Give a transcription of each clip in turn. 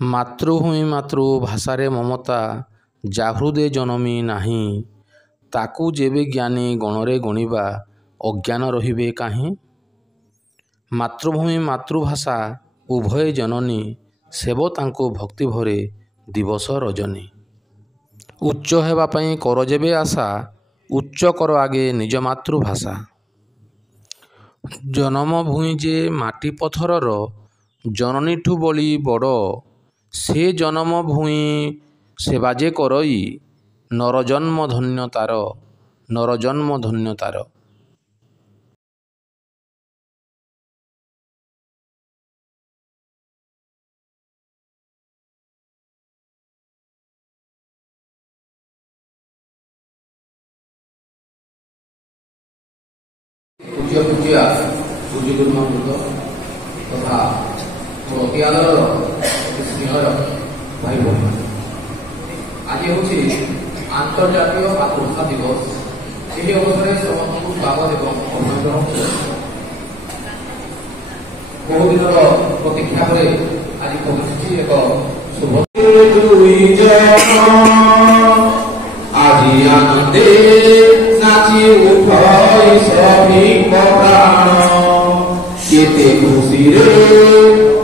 ମାତୃଭୂମି ମାତୃଭାଷାରେ ମମତା ଯାହୃଦେ ଜନମି ନାହିଁ। ତାକୁ ଯେବେ ଜ୍ଞାନୀ ଗଣରେ ଗଣିବା ଅଜ୍ଞାନ ରହିବେ କାହିଁ। ମାତୃଭୂମି ମାତୃଭାଷା ଉଭୟ ଜନନୀ ସେବ ତାଙ୍କୁ ଭକ୍ତି ଭରେ ଦିବସ ରଜନୀ। ଉଚ୍ଚ ହେବା ପାଇଁ କର ଯେବେ ଆଶା ଉଚ୍ଚ କର ଆଗେ ନିଜ ମାତୃଭାଷା। ଜନମଭୂଇଁ ଯେ ମାଟି ପଥରର ଜନନୀଠୁ ବଳି ବଡ଼ ସେ ଜନମଭୂଇଁ ସେବା ଯେ କରଇ ନରଜନ୍ମ ଧନ୍ୟ ତାର ନରଜନ୍ମ ଧନ୍ୟ ତାର। ପୂଜ୍ୟ ପୂଜ୍ୟା ପୂଜ୍ୟ ଗୁରୁମହାପୁରୁଷ ତଥା ମୋ ଅତି ଆଦରର ସ୍ନେହର ଭାଇ ଭଉଣୀ, ଆଜି ହେଉଛି ଆନ୍ତର୍ଜାତୀୟ ମାତୃଭାଷା ଦିବସ। ଏହି ଅବସରରେ ସମସ୍ତଙ୍କୁ ସ୍ୱାଗତ ଏବଂ ଅଭିନନ୍ଦନ। ବହୁଦିନର ପ୍ରତୀକ୍ଷା ପରେ ଆଜି ପହଞ୍ଚିଛି ଏକ ଶୁଭ ଆଜି ଆନନ୍ଦେ ନାଚି ଉଠଇ ସଭିଙ୍କ ପ୍ରାଣ କେତେ ଖୁସିରେ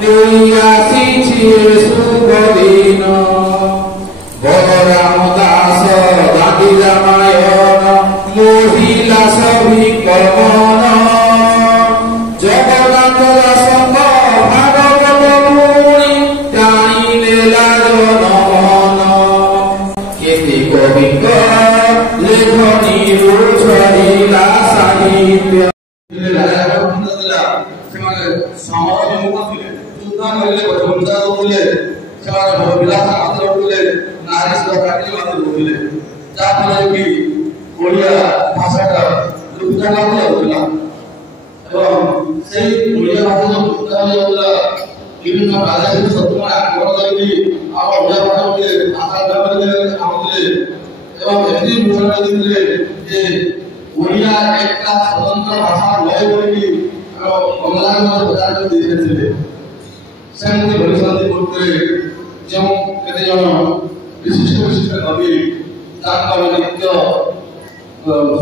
ନେଇ ଆସିଛି ଶୁଭ ଦିନ। ବଳରାମ ଦାସ ଦାଣ୍ଡି ରାମାୟଣ ମୋହିଲା ସଭିଙ୍କ ମନ। ଜଗନ୍ନାଥ ଦାସଙ୍କ ଭାଗବତ ପୁଣି ଟାଣି ନେଲା ଜନମନ। କେତେ କବିଙ୍କ ଲେଖନୀରୁ ଛଡ଼ିଲା ସାହିତ୍ୟ। ସେମାନେ ସମର ବିମୁଖ ଥିଲେ, ଯୁଦ୍ଧ କରିଲେ, ଗଛମୁଚା ଦଉଥିଲେ, ସେମାନେ ବିଳାସ ମାତ୍ର ରହୁଥିଲେ, ନାରୀ କାଟି ମାତ୍ର ରହୁଥିଲେ, ଯାହାଫଳରେ କି ଓଡ଼ିଆ ଭାଷାଟା ଲୁପ୍ତ ଯାଉଥିଲା। ଏବଂ ସେଇ ଓଡ଼ିଆ ଭାଷା ଲୁପ୍ତ ଯାଉଥିଲା ବିଭିନ୍ନ ରାଜନୈତିକ ଶତ୍ରୁମାନେ ଆକ୍ରମଣ କରିକି ଆମ ଓଡ଼ିଆ ଭାଷାକୁ ଭାଷା ବ୍ୟବହାର ଆଣୁଥିଲେ ଏବଂ ଏମିତି ଘୋଷଣା କରିଥିଲେ ଯେ ଓଡ଼ିଆ একটা ସ୍ୱତନ୍ତ୍ର ଭାଷା ନୁହେଁ ବୋଲିକି କମଳାକାନ୍ତ ପ୍ରଚାର କରି ଦେଇଥିଲେ। ସେମିତି ଭବିଷ୍ୟତ ପୂର୍ବରେ ଯେଉଁ କେତେ ଜଣ ବିଶିଷ୍ଟ କବି ତାଙ୍କ ନିତ୍ୟ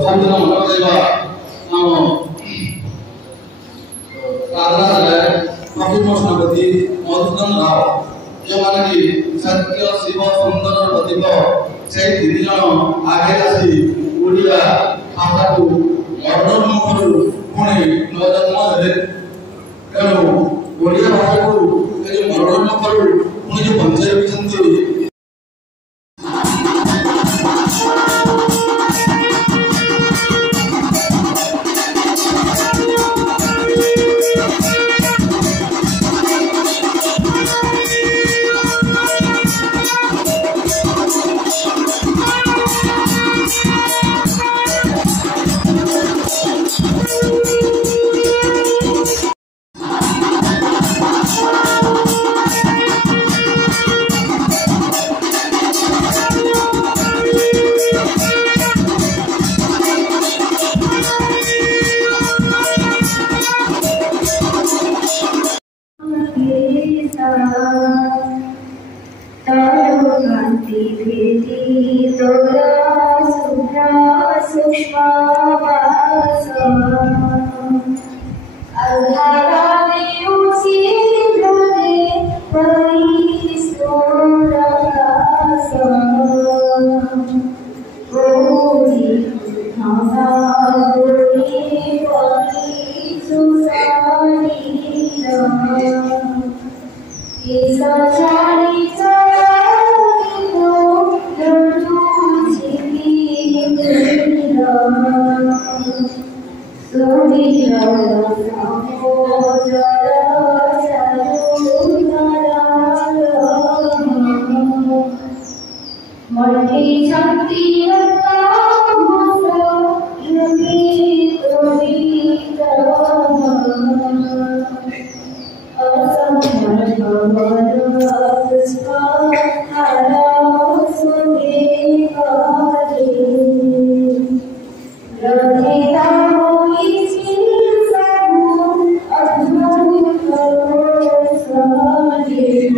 ସବୁଦିନ ମନେ କରିବା ଆମ ଫକୀର ମୋହନ ସେନାପତି, ମଧୁସୂଦନ ରାଓ, ଯେଉଁମାନେ କି ସତ୍ୟ ଶିବ ସୁନ୍ଦର ପ୍ରତୀକ, ସେଇ ତିନି ଜଣ ଆଗେ ଆସି ଓଡ଼ିଆ ଭାଷାକୁ ମରଣ ମୁଖରୁ ପୁଣି ନବଜନ୍ମ ଦେଲେ। ତେଣୁ ଓଡ଼ିଆ ଭାଷାକୁ ଏ ଯେଉଁ ମରଣ ମୁଖରୁ ପୁଣି ଯେଉଁ ବଞ୍ଚାଇ ରଖିଛନ୍ତି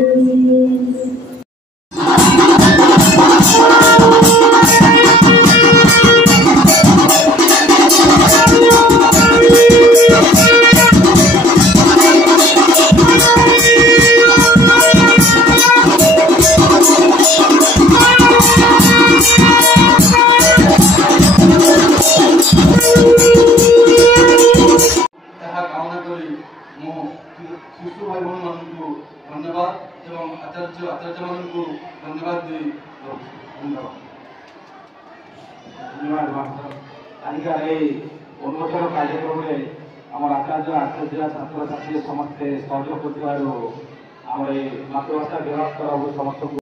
Thank you. धन्यवाद एवं आचार्य मान को धन्यवाद दी धन्यवाद आजिकार उन्मोचन कार्यक्रम में आम आचार्य छात्र छात्री समस्ते सहयोग कर मातृभाषा विभाग तरफ समस्त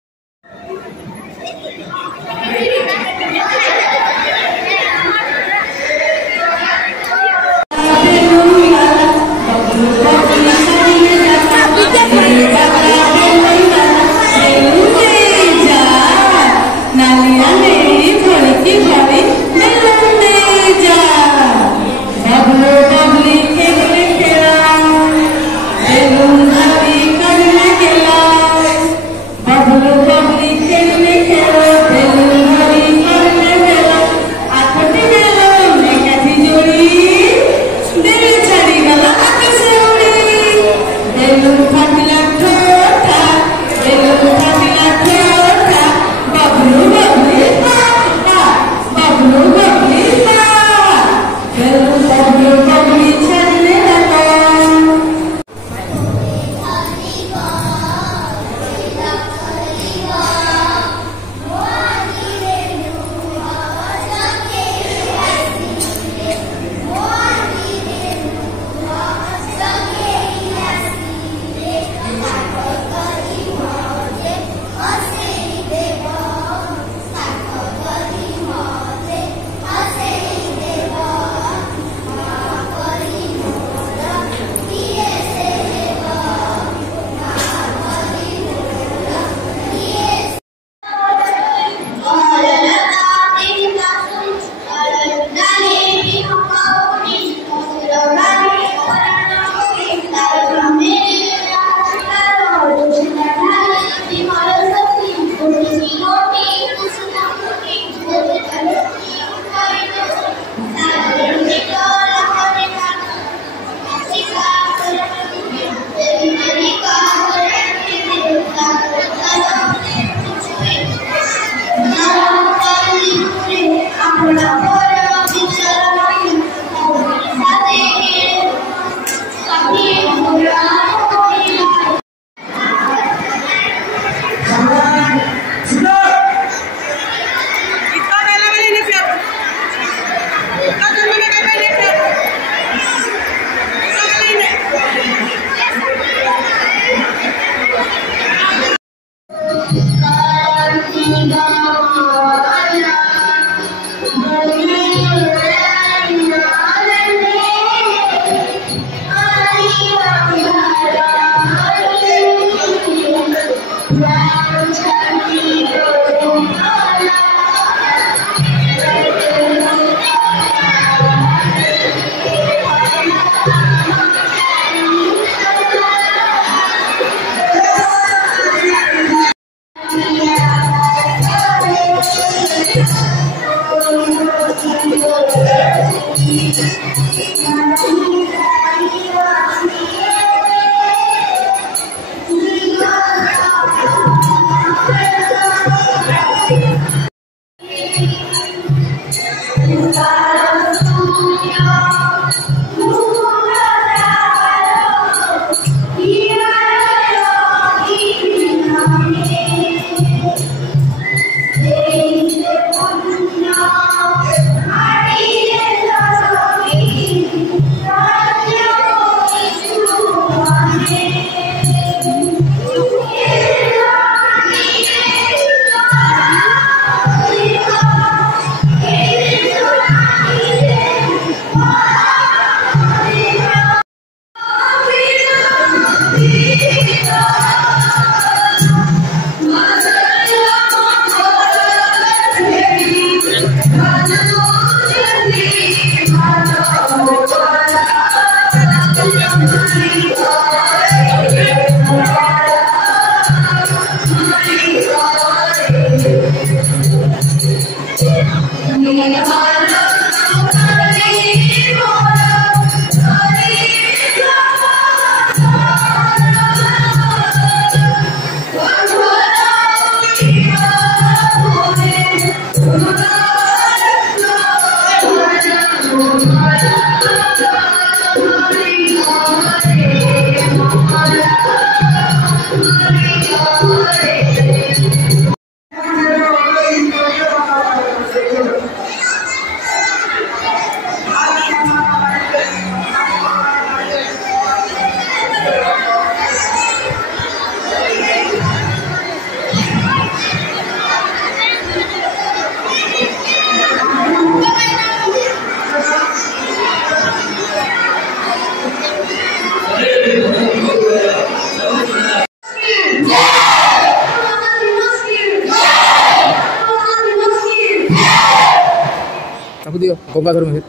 ତାକୁ ଦିଅ ଗଙ୍ଗାଧର ମେହେର।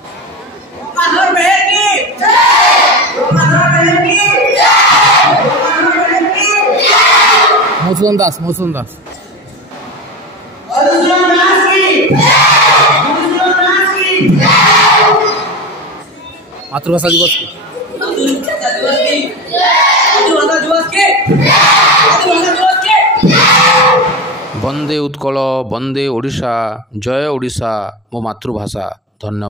ମଧୁସୂଦନ ଦାସ ମାତୃଭାଷା ଦିବସ ବନ୍ଦେ ଉତ୍କଳ ବନ୍ଦେ ଓଡ଼ିଶା ଜୟ ଓଡ଼ିଶା ମୋ ମାତୃଭାଷା। ଧନ୍ୟବାଦ।